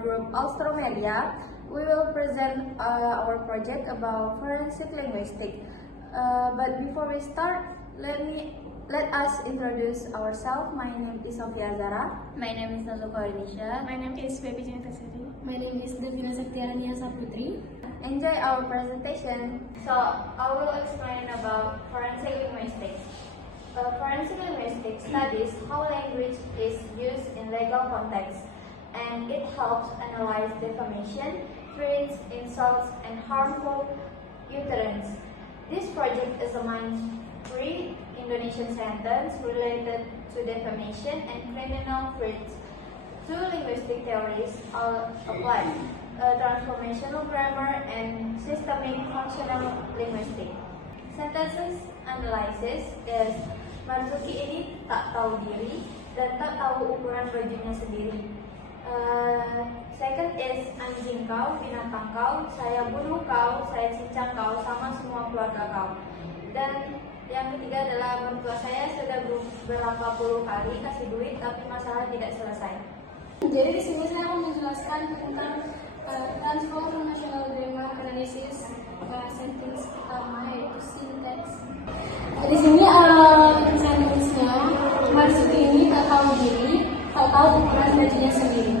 group Austromedia, we will present our project about forensic linguistics. But before we start, let us introduce ourselves. My name is Sofia Zara. My name is Naluka Arnisha. My name is Baby Janita Sari. My name is Devina Saktiarania Saputri. Enjoy our presentation. So, I will explain about forensic linguistics. Forensic linguistics studies how language is used in legal context, and it helps analyze defamation, threats, insults, and harmful utterance. This project examines 3 Indonesian sentences related to defamation and criminal threats. 2 linguistic theories are applied: transformational grammar and systemic functional linguistics. Sentences analysis is Marzuki ini tak tahu diri dan tak tahu ukuran bajunya sendiri. Second is anjing kau, binatang kau, saya bunuh kau, saya cincang kau, sama semua keluarga kau. Dan yang ketiga adalah mertua saya sudah berapa puluh kali kasih duit tapi masalah tidak selesai. Jadi di sini saya mau menjelaskan tentang transformational grammar analysis sentence pertama yaitu syntax. Di sini sentence-nya Marzuki ini tak tahu diri, tak tahu ukuran bajunya sendiri.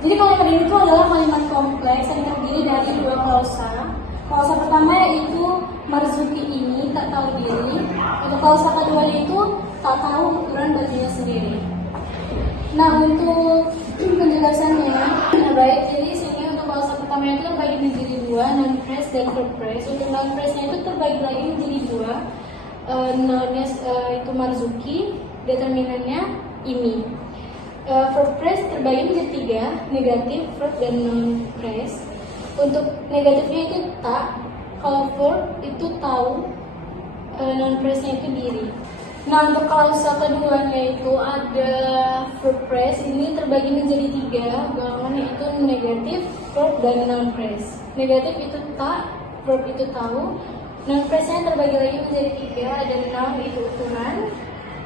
Jadi kalimat ini itu adalah kalimat kompleks yang terdiri dari 2 klausa. Klausa pertama yaitu Marzuki ini tak tahu diri. Untuk klausa kedua itu tak tahu ukuran bajunya sendiri. Nah, untuk penjelasannya, baik. Jadi sini untuk klausa pertama itu terbagi menjadi 2, noun phrase dan verb phrase. Untuk noun phrase-nya itu terbagi lagi menjadi 2. Noun-nya itu Marzuki, determinannya ini. Verb phrase terbagi menjadi 3, negatif, verb, dan noun phrase. Untuk negatifnya itu tak, kalau verb itu tahu, noun phrase-nya itu diri. Nah, untuk klausa keduanya itu ada verb phrase, ini terbagi menjadi 3 golongan, yaitu negatif, verb, dan noun phrase. Negatif itu tak, verb itu tahu, noun phrase-nya terbagi lagi menjadi 3, ada noun itu ukuran,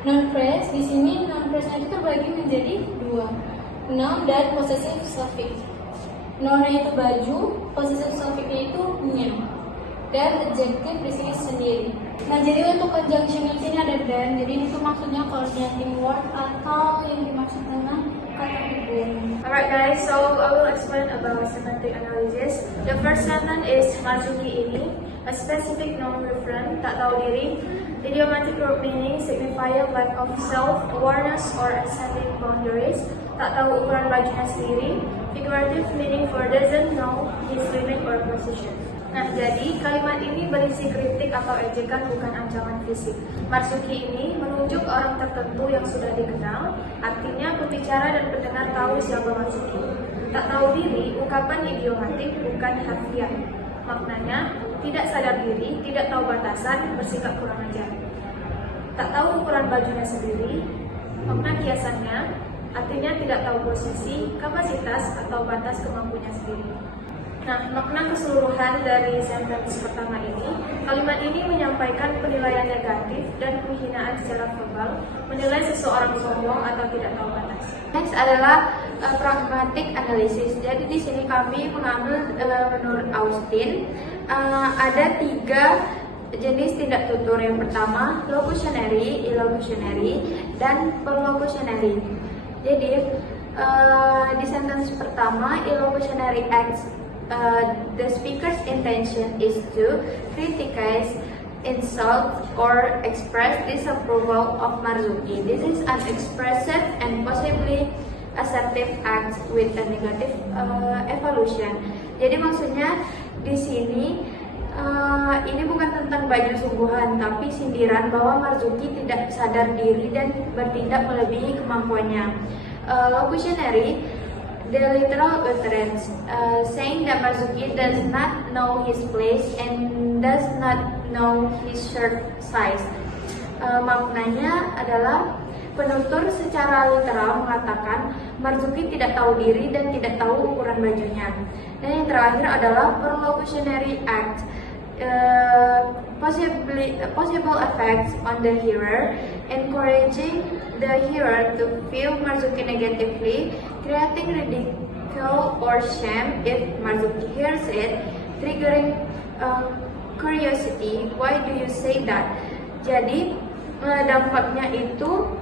noun phrase di sini noun phrase-nya itu terbagi menjadi 2, noun dan possessive suffix. Noun-nya itu baju, possessive suffix-nya itu nya, dan adjective di sini sendiri. Nah, jadi untuk conjunction di sini ada dan, jadi itu maksudnya coordinating word atau yang dimaksud dengan kata hubung. Alright guys, so I will explain about semantic analysis. The first sentence is Marzuki ini, a specific noun referent, tak tahu diri. Idiomatic root meaning signifier lack of self-awareness or ascending boundaries, tak tahu ukuran bajunya sendiri. Figurative meaning for doesn't know his limit or position. Nah, jadi kalimat ini berisi kritik atau ejekan, bukan ancaman fisik. Marzuki ini menunjuk orang tertentu yang sudah dikenal, artinya pembicara dan pendengar tahu siapa Marzuki. Tak tahu diri, ungkapan idiomatik, bukan harfiah. Maknanya, tidak sadar diri, tidak tahu batasan, bersikap kurang ajar. Tak tahu ukuran bajunya sendiri, makna kiasannya, artinya tidak tahu posisi, kapasitas, atau batas kemampuannya sendiri. Nah, makna keseluruhan dari sentence pertama ini, kalimat ini menyampaikan penilaian negatif dan penghinaan secara verbal, menilai seseorang sombong atau tidak tahu batas. Next adalah pragmatic analysis. Jadi di sini kami mengambil menurut Austin ada 3 jenis tidak tutur. Yang pertama locutionary, illocutionary, dan perlocutionary. Jadi di sentence pertama illocutionary acts. The speaker's intention is to criticize, insult, or express disapproval of Marzuki. This is an expressive and possibly assertive act with a negative evolution. Jadi maksudnya di sini ini bukan tentang baju sungguhan, tapi sindiran bahwa Marzuki tidak sadar diri dan bertindak melebihi kemampuannya. Locutionary, the literal utterance, saying that Marzuki does not know his place and does not know his shirt size. Maknanya adalah penutur secara literal mengatakan Marzuki tidak tahu diri dan tidak tahu ukuran bajunya. Dan yang terakhir adalah perlocutionary act, possible effects on the hearer, encouraging the hearer to feel Marzuki negatively, creating kill or shame if Marzuki hears it, triggering curiosity. Why do you say that? Jadi dampaknya itu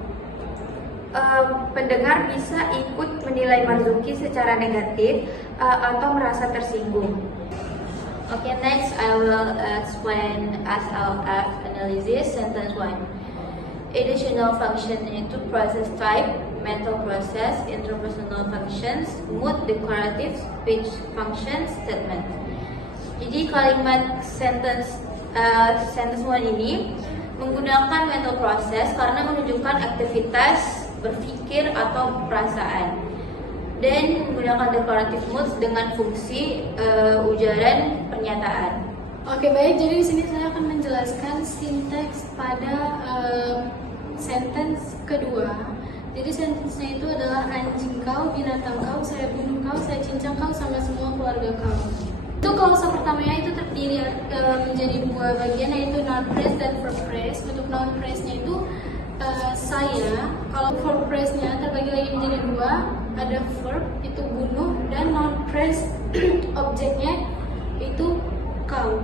pendengar bisa ikut menilai Marzuki secara negatif atau merasa tersinggung. Okay, next I will explain SLF analysis. Sentence 1. Additional function into process type, mental process, interpersonal functions, mood, declarative, speech function, statement. Jadi kalimat sentence 1 ini menggunakan mental process karena menunjukkan aktivitas berpikir atau perasaan, dan menggunakan declarative mood dengan fungsi ujaran pernyataan. Oke, baik. Jadi di sini saya akan menjelaskan sinteks pada sentence kedua. Jadi sentence-nya itu adalah anjing kau, binatang kau, saya bunuh kau, saya cincang kau, sama semua keluarga kau. Itu klausa pertamanya itu terdiri menjadi dua bagian, yaitu noun phrase dan verb phrase. Untuk noun phrase-nya itu saya, kalau verb phrase-nya terbagi lagi menjadi dua, ada verb itu bunuh dan noun phrase objeknya itu kau.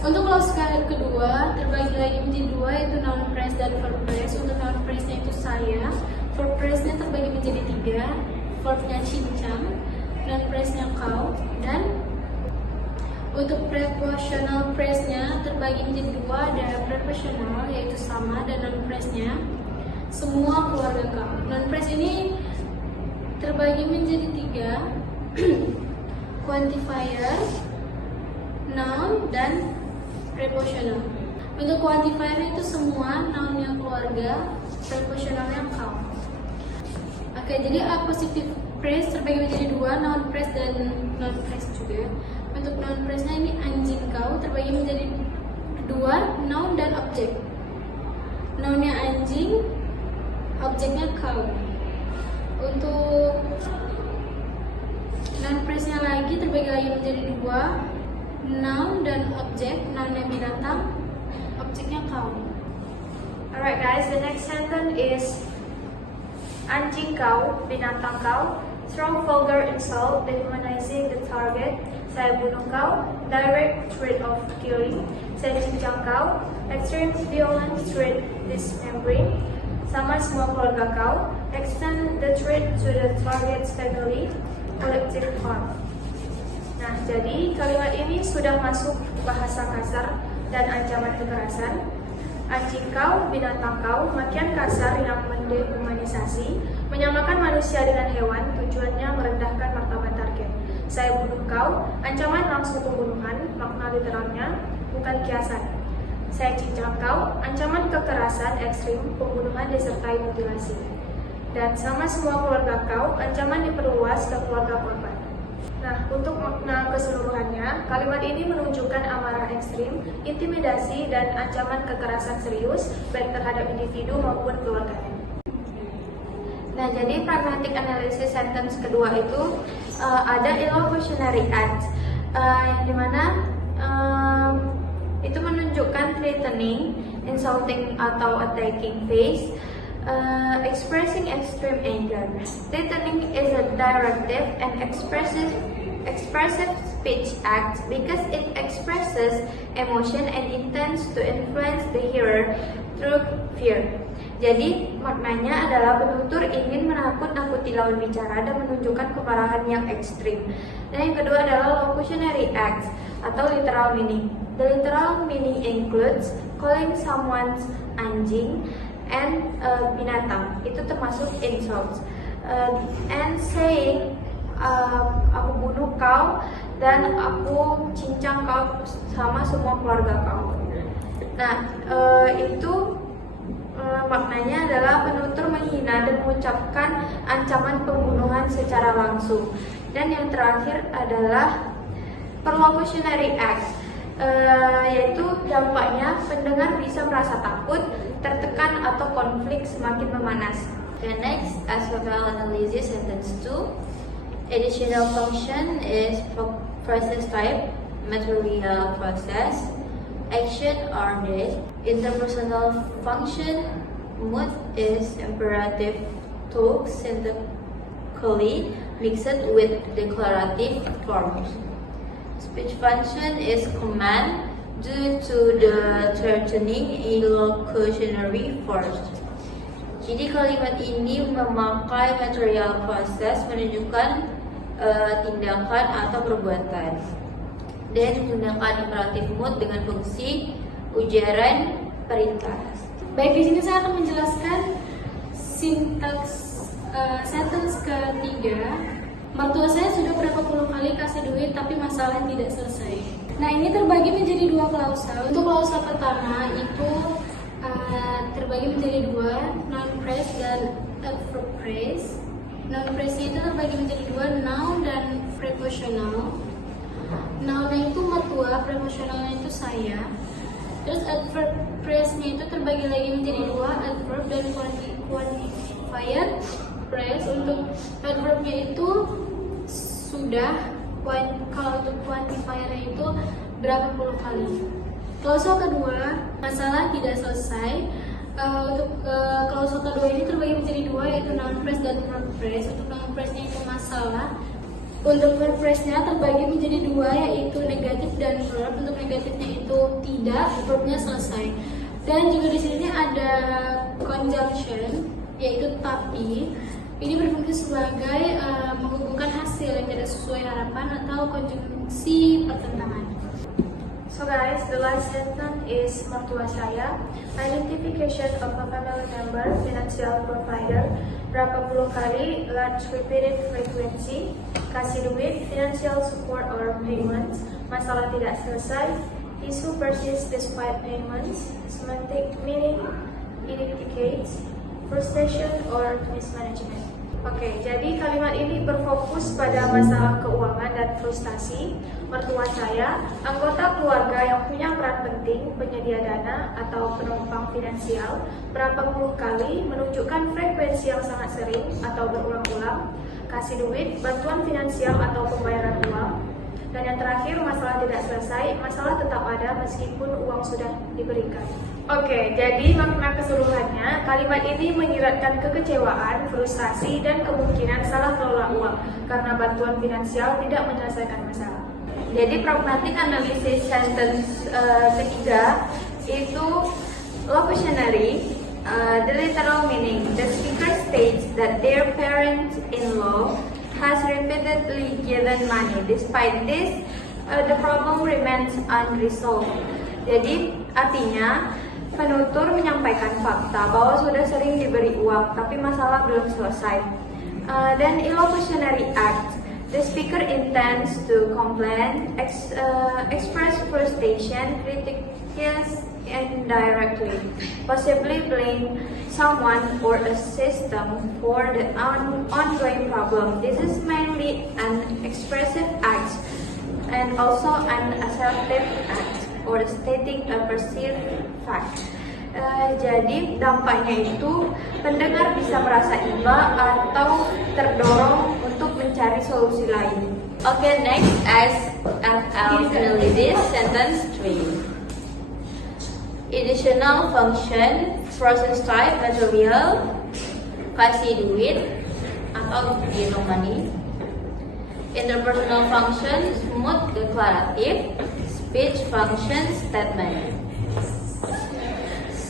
Untuk klausa kedua terbagi lagi menjadi dua, yaitu noun phrase dan verb phrase. Untuk noun phrase-nya itu saya, verb phrase-nya terbagi menjadi tiga, verb-nya cincang, noun phrase-nya kau, dan untuk prepositional phrase-nya terbagi menjadi dua, ada prepositional yaitu sama, dan noun phrase-nya semua keluarga kau. Noun phrase ini terbagi menjadi tiga, quantifier, noun, dan prepositional. Untuk quantifier itu semua, nounnya keluarga, prepositionalnya kau. Oke, jadi appositive phrase terbagi menjadi dua, noun phrase dan noun phrase juga. Untuk noun phrase-nya ini anjing kau terbagi menjadi dua, noun dan objek. Nounnya anjing, objeknya kau. Untuk noun phrase-nya lagi terbagi lagi menjadi dua, noun dan objek. Nounnya binatang, objeknya kau. Alright guys, the next sentence is anjing kau, binatang kau, strong vulgar insult dehumanizing the target, saya bunuh kau, direct threat of killing, saya cincang kau, extreme violent threat dismembering, sama semua keluarga kau, extend the threat to the target's family, collective harm. Nah, jadi kalimat ini sudah masuk bahasa kasar dan ancaman kekerasan. Anjing kau, binatang kau, makian kasar yang mendehumanisasi, menyamakan manusia dengan hewan, tujuannya merendahkan martabat target. Saya bunuh kau, ancaman langsung pembunuhan, makna literalnya, bukan kiasan. Saya cincang kau, ancaman kekerasan ekstrim, pembunuhan disertai mutilasi. Dan sama semua keluarga kau, ancaman diperluas ke keluarga korban. Nah, untuk makna keseluruhannya, kalimat ini menunjukkan amarah ekstrim, intimidasi, dan ancaman kekerasan serius, baik terhadap individu maupun keluarganya. Nah, jadi pragmatic analysis sentence kedua itu ada illocutionary act, yang dimana itu menunjukkan threatening, insulting atau attacking face, expressing extreme anger. Threatening is a directive and expressive speech act because it expresses emotion and intends to influence the hearer through fear. Jadi maknanya adalah penutur ingin menakut-nakuti lawan bicara dan menunjukkan kemarahan yang ekstrim. Dan yang kedua adalah locutionary acts atau literal meaning. The literal meaning includes calling someone's anjing and binatang, itu termasuk insults, and saying aku bunuh kau dan aku cincang kau sama semua keluarga kau. Nah, itu maknanya adalah penutur menghina dan mengucapkan ancaman pembunuhan secara langsung. Dan yang terakhir adalah perlocutionary act, yaitu dampaknya pendengar bisa merasa takut, tertekan atau konflik semakin memanas. The next SFL analysis sentence 2. Additional function is process type, material process, action or date. Interpersonal function, mood is imperative, talk syntaxically, mixed with declarative forms. Speech function is command due to the threatening illocutionary force. Jadi kalimat ini memakai material process menunjukkan tindakan atau perbuatan dan menggunakan imperatif mood dengan fungsi ujaran perintah. Baik, di sini saya akan menjelaskan sintaks sentence ketiga. Mertua saya sudah berapa puluh kali kasih duit tapi masalah tidak selesai. Nah, ini terbagi menjadi dua klausal. Untuk klausal pertama itu terbagi menjadi dua, noun phrase dan adverb phrase. Noun phrase itu terbagi menjadi dua, noun dan prepositional. Noun-nya itu mertua, prepositionalnya itu saya. Terus adverb phrase-nya itu terbagi lagi menjadi dua, adverb dan quantifier phrase. Untuk adverb-nya itu sudah, kalau untuk quantifier-nya itu berapa puluh kali. Klausal kedua, masalah tidak selesai. Untuk klausal kedua ini terbagi menjadi dua, yaitu noun phrase dan verb phrase. Untuk noun phrase-nya itu masalah. Untuk verb phrase-nya terbagi menjadi dua, yaitu negatif dan verb. Untuk negatifnya itu tidak, verbnya selesai. Dan juga di sini ada conjunction, yaitu tapi. Ini berfungsi sebagai menggugurkan hasil yang tidak sesuai harapan atau konjungsi pertentangan. So guys, the last sentence is mertua saya. Identification of a family member, financial provider. Berapa puluh kali, large repeated frequency. Kasih duit, financial support or payments. Masalah tidak selesai. Issue persists despite payments. Semantic meaning indicates frustration or mismanagement. Oke, jadi kalimat ini berfokus pada masalah keuangan dan frustasi. Mertua saya, anggota keluarga yang punya peran penting, penyedia dana atau penumpang finansial, berapa puluh kali menunjukkan frekuensi yang sangat sering atau berulang-ulang, kasih duit, bantuan finansial atau pembayaran uang. Dan yang terakhir, masalah tidak selesai, masalah tetap ada meskipun uang sudah diberikan. Oke, jadi makna keseluruhannya, kalimat ini menyiratkan kekecewaan, frustasi, dan kemungkinan salah kelola uang karena bantuan finansial tidak menyelesaikan masalah. Jadi pragmatic analisis sentence ketiga itu locutionary. The literal meaning, the speaker states that their parent-in-law has repeatedly given money. Despite this, the problem remains unresolved. Jadi artinya penutur menyampaikan fakta bahwa sudah sering diberi uang, tapi masalah belum selesai. Dan illocutionary act, the speaker intends to complain, express frustration, criticize indirectly, possibly blame someone or a system for the ongoing problem. This is mainly an expressive act and also an assertive act or stating a perceived fact. Jadi dampaknya itu pendengar bisa merasa iba atau terdorong untuk mencari solusi lain. Okay, next as analysis sentence 3. Additional function, process type, material, kasih duit atau give money. Interpersonal function, mood declarative, speech function, statement.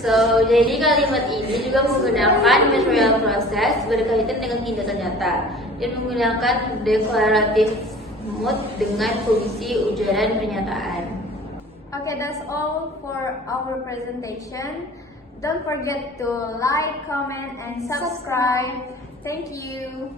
So, jadi kalimat ini juga menggunakan material process berkaitan dengan tindakan nyata dan menggunakan declarative mood dengan fungsi ujaran pernyataan. Okay, that's all for our presentation. Don't forget to like, comment, and subscribe. Thank you.